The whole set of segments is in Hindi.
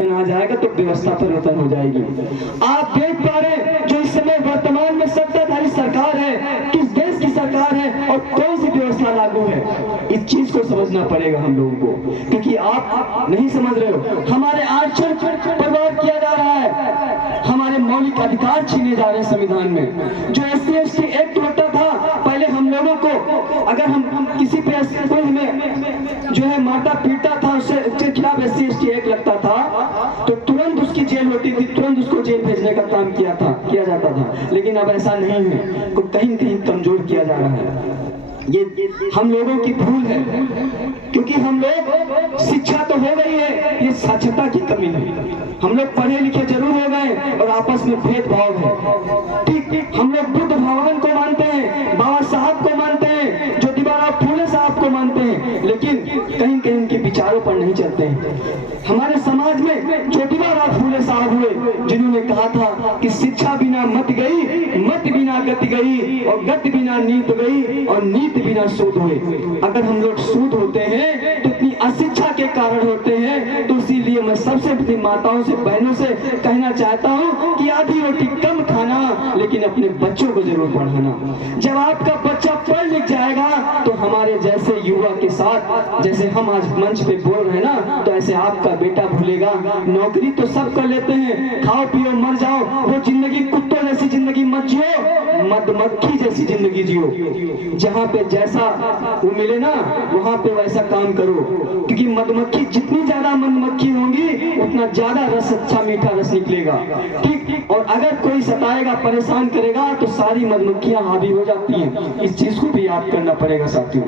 परिवर्तन आ जाएगा तो व्यवस्था परिवर्तन हो जाएगी। आप देख पा रहे हैं जो इस समय वर्तमान में सत्ताधारी सरकार है, किस देश की सरकार है और कौन सी व्यवस्था लागू है, इस चीज को समझना पड़ेगा हम लोगों को, क्योंकि आप नहीं समझ रहे हो। हमारे आरक्षण बर्बाद किया जा रहा है, हमारे मौलिक अधिकार छीने जा रहे हैं संविधान में। जो SC/ST एक्ट होता था, पहले हम लोगों को अगर हम किसी पे कोई हमें जो है मारता पीटता था, उसके खिलाफ SC/ST एक्ट लगता था तो तुरंत उसकी जेल होती थी, तुरंत उसको जेल भेजने का काम किया जाता था। लेकिन अब ऐसा नहीं है, को कहीं कहीं कमजोर किया जा रहा है। ये हम लोगों की भूल है, क्योंकि हम लोग शिक्षा तो हो गई है, ये साक्षरता की कमी है। हम लोग पढ़े लिखे जरूर हो गए और आपस में भेदभाव है। ठीक, हम लोग बुद्ध भगवान को मानते हैं, बाबा साहब को मानते हैं, ज्योतिबा फूले साहब को मानते हैं, लेकिन कहीं कहीं उनके विचारों पर नहीं चलते हैं। हमारे समाज में ज्योतिबा फूले साहब हुए जिन्होंने कहा था कि शिक्षा बिना मत गई, मत बिना गति गई, और गति बिना नीत गई, और नीत बिना सूद हुए। अगर हम लोग सूद होते हैं तो इतनी अशिक्षा के कारण होते हैं। तो इसीलिए मैं सबसे अपनी माताओं से, बहनों से कहना चाहता हूँ कि आधी रोटी कम खाना, लेकिन अपने बच्चों को जरूर पढ़ाना। जब आपका बच्चा पढ़ लिख जाएगा तो हमारे जैसे युवा के साथ, जैसे हम आज मंच पे बोल रहे हैं ना, तो ऐसे आपका बेटा भूलेगा। नौकरी तो सब कर लेते हैं, खाओ पियो मर जाओ, वो जिंदगी कुत्तों जैसी जिंदगी मत जियो, मधुमक्खी जैसी जिंदगी जियो। जहाँ पे जैसा वो मिले ना, वहाँ पे वैसा काम करो, क्योंकि मधुमक्खी जितनी ज्यादा मधुमक्खी होंगी उतना ज्यादा रस, अच्छा मीठा रस निकलेगा। ठीक, और अगर कोई सताएगा, परेशान करेगा तो सारी मधुमक्खियां हावी हो जाती हैं। इस चीज को भी याद करना पड़ेगा साथियों।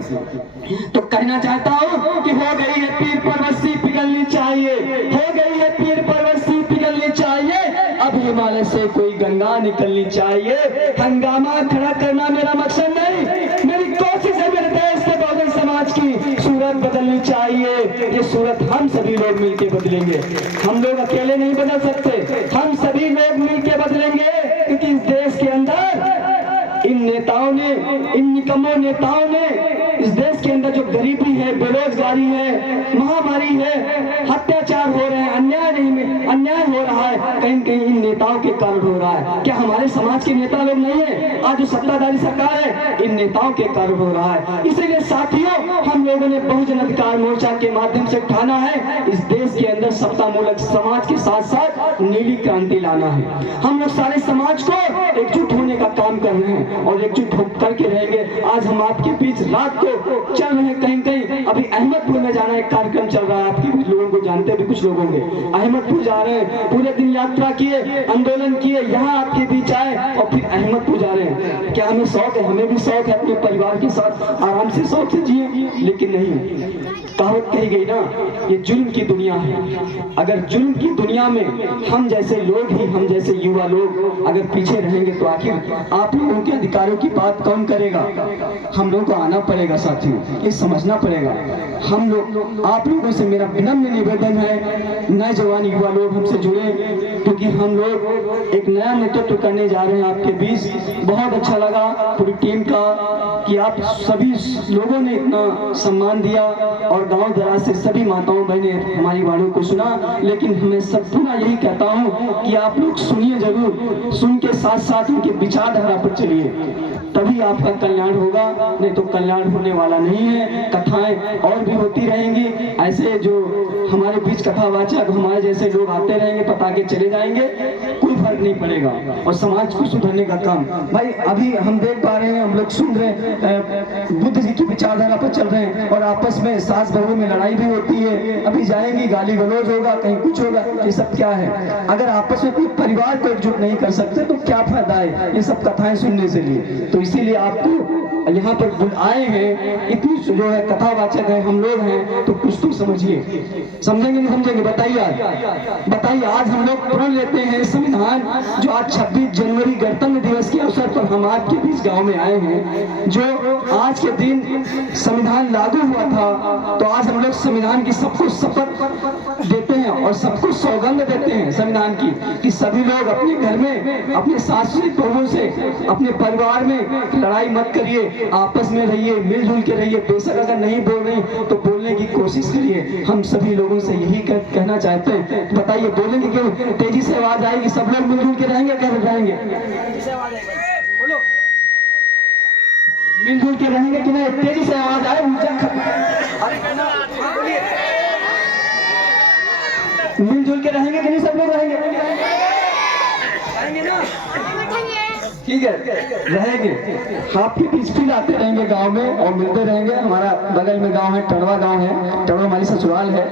तो कहना चाहता हूँ कि हो गई है पीर परवस्ती पिघलनी चाहिए, हो गई है पीर परवस्ती पिघलनी चाहिए, अब हिमालय से कोई गंगा निकलनी चाहिए। हंगामा खड़ा करना मेरा मकसद नहीं, मेरी कोशिश है मेरे देश के बहुजन समाज की सूरत बदलनी चाहिए। ये सूरत हम सभी लोग मिलकर बदलेंगे, हम लोग अकेले नहीं बदल सकते, हम सभी लोग मिलकर बदलेंगे। क्योंकि इस देश के अंदर इन नेताओं ने, इन निकम्मों नेताओं ने इस देश के अंदर जो गरीबी है, बेरोजगारी है, महामारी है, अत्याचार हो रहे हैं, अन्याय हो रहा है, कहीं कहीं इन नेताओं के कारण हो रहा है। क्या हमारे समाज के नेता लोग नहीं है? आज जो सत्ताधारी सरकार है इन नेताओं के कारण हो रहा है। इसीलिए साथियों, हम लोगों ने बहुजन अधिकार मोर्चा के माध्यम से ठाना है इस देश के अंदर सत्तामूलक समाज के साथ साथ नीली क्रांति लाना है। हम लोग सारे समाज को एकजुट होने का काम कर रहे हैं और एकजुट करके रहेंगे। आज हम आपके बीच रात को चल रहे हैं, कहीं कहीं अभी अहमदपुर में जाना एक कार्यक्रम चल रहा है, आपके कुछ लोगों को जानते भी कुछ लोग होंगे। अहमदपुर जा रहे हैं, पूरे दिन यात्रा किए, आंदोलन किए, यहाँ आपके बीच आए और फिर अहमदपुर जा रहे हैं। क्या हमें शौक है? हमें भी शौक है अपने परिवार के साथ आराम से शौक से जिए, लेकिन नहीं। कहावत कही गई ना, ये जुल्म की दुनिया है। अगर जुल्म की दुनिया में हम जैसे लोग ही, हम जैसे युवा लोग अगर पीछे रहेंगे तो आखिर आप लोगों के अधिकारों की बात कौन करेगा? हम लोगों को आना पड़ेगा साथियों, ये समझना पड़ेगा। हम लोग, आप लोगों से मेरा विनम्र निवेदन है, नए जवान युवा लोग हमसे जुड़े, क्योंकि हम लोग एक नया नेतृत्व करने जा रहे हैं आपके बीच। बहुत अच्छा लगा पूरी टीम का कि आप सभी लोगों ने इतना सम्मान दिया और गांव दराज से सभी माताओं बहनें हमारी वाणियों को सुना। लेकिन मैं सब पूरा यही कहता हूँ कि आप लोग सुनिए जरूर, सुन के साथ साथ उनके विचारधारा पर चलिए, तभी आपका कल्याण होगा, नहीं तो कल्याण होने वाला नहीं है। कथाएं और भी होती रहेंगी, ऐसे जो हमारे बीच कथावाचक हमारे जैसे लोग आते रहेंगे, पता के चले जाएंगे, कोई फर्क नहीं पड़ेगा और समाज को सुधरने का काम। भाई अभी हम देख पा रहे हैं, हम लोग सुन रहे हैं, बुद्ध जी की विचारधारा पर चल रहे हैं और आपस में सास बहू में लड़ाई भी होती है। अभी जाएंगी, गाली गलौज होगा, कहीं कुछ होगा, ये सब क्या है? अगर आपस में अपने परिवार को एकजुट नहीं कर सकते तो क्या फायदा है ये सब कथाएं सुनने से लिए? तो इसीलिए आपको यहाँ पर आए हैं, इतनी जो है कथावाचक है, हम लोग हैं, तो कुछ तो समझिए। समझेंगे नहीं समझेंगे? बताइए आज हम लोग प्रण लेते हैं संविधान, जो आज 26 जनवरी गणतंत्र दिवस के अवसर पर हम आपके बीच गांव में आए हैं। जो आज के दिन संविधान लागू हुआ था, तो आज हम लोग संविधान की सबको शपथ देते हैं और सबको सौगंध देते हैं संविधान की, कि सभी लोग अपने घर में अपने सास बहुओं से, अपने परिवार में लड़ाई मत करिए, रहिए, आपस में रहिए, मिलजुल के रहिए। बेशक अगर नहीं बोल रहे तो बोलने की कोशिश करिए। हम सभी लोगों से यही कहना चाहते हैं। बताइए बोलेंगे क्यों? तेजी से आवाज आएगी, सब लोग मिलजुल के रहेंगे, क्या रहेंगे? मिलजुल के रहेंगे कि नहीं? तेजी से आवाज आए, मिलजुल के रहेंगे कि नहीं? सब लोग रहेंगे ना? ठीक है, रहेंगे। आपके बीच भी आते रहेंगे गांव में और मिलते रहेंगे। हमारा बगल में गांव है, टड़वा गांव है, टड़वा हमारी ससुराल है।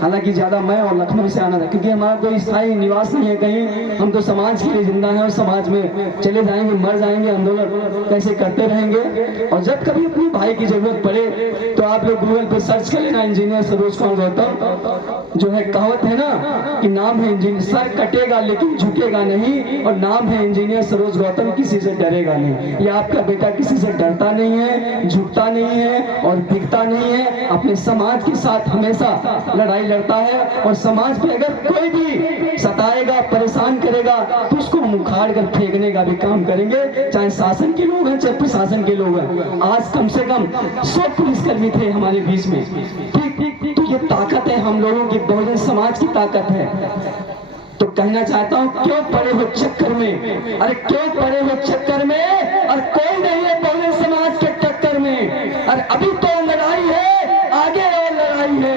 हालांकि ज्यादा मैं और लखनऊ से आना था, क्योंकि हमारा कोई स्थायी निवास नहीं है कहीं। हम तो समाज के लिए जिंदा हैं और समाज में चले जाएंगे, मर जाएंगे, आंदोलन कैसे करते रहेंगे। और जब कभी अपने भाई की जरूरत पड़े तो आप लोग गूगल पे सर्च कर लेना, इंजीनियर सरोज कुमार गौतम। जो है कहावत है ना कि नाम है इंजीनियर, सर कटेगा लेकिन झुकेगा नहीं, और नाम है इंजीनियर सरोज गौतम, किसी से डरेगा नहीं। ये आपका बेटा किसी से डरता नहीं है, झुकता नहीं है और बिकता नहीं है। अपने समाज के साथ हमेशा लड़ाई लड़ता है। और समाज पे अगर कोई भी सताएगा, परेशान करेगा तो उसको मुखाड़ कर फेंकने का भी काम करेंगे, चाहे शासन के लोग हैं चाहे प्रशासन के लोग हैं। आज कम से कम 100 पुलिसकर्मी थे हमारे बीच में। ठीक, तो ये ताकत है हम लोगों की, बहुजन समाज की ताकत है। तो कहना चाहता हूँ, क्यों पड़े हो चक्कर में? अरे क्यों पड़े हो चक्कर में? और कोई नहीं है बहुजन समाज के टक्कर में। अरे अभी तो लड़ाई है, आगे और लड़ाई है।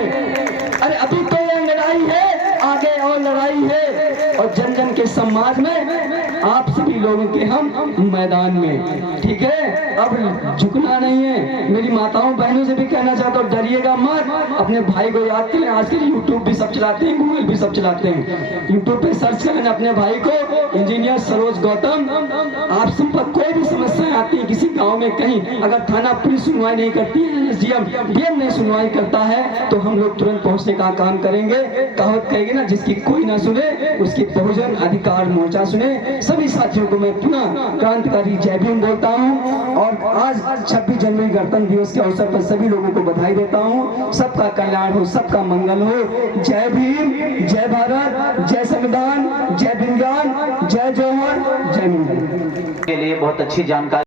अरे अभी तो लड़ाई है, आगे और लड़ाई है। और जन जन के समाज में आप सभी लोगों के हम मैदान में। ठीक है, अब झुकना नहीं है। मेरी माताओं बहनों से भी कहना चाहता हूँ, डरिएगा मत। अपने भाई को याद करें। आजकल यूट्यूब भी सब चलाते हैं, गूगल भी सब चलाते हैं। यूट्यूब पे सर्च करें अपने भाई को, इंजीनियर सरोज गौतम। आप सब पर कोई भी समस्याएं आती है किसी गांव में कहीं, अगर थाना पुलिस सुनवाई नहीं करती है, एसडीएम डीएम नहीं सुनवाई करता है, तो हम लोग तुरंत पहुंचने का काम करेंगे। कहावत कहेगी ना, जिसकी कोई ना सुने उसकी बहुजन अधिकार मोर्चा सुने। सभी साथियों को मैं पुनः क्रांतिकारी जय भीम बोलता हूं। और आज 26 जनवरी गणतंत्र दिवस के अवसर पर सभी लोगों को बधाई देता हूं। सबका कल्याण हो, सबका मंगल हो। जय भीम, जय भारत, जय संविधान, जय विज्ञान, जय जौहर, जय मंगल। के लिए बहुत अच्छी जानकारी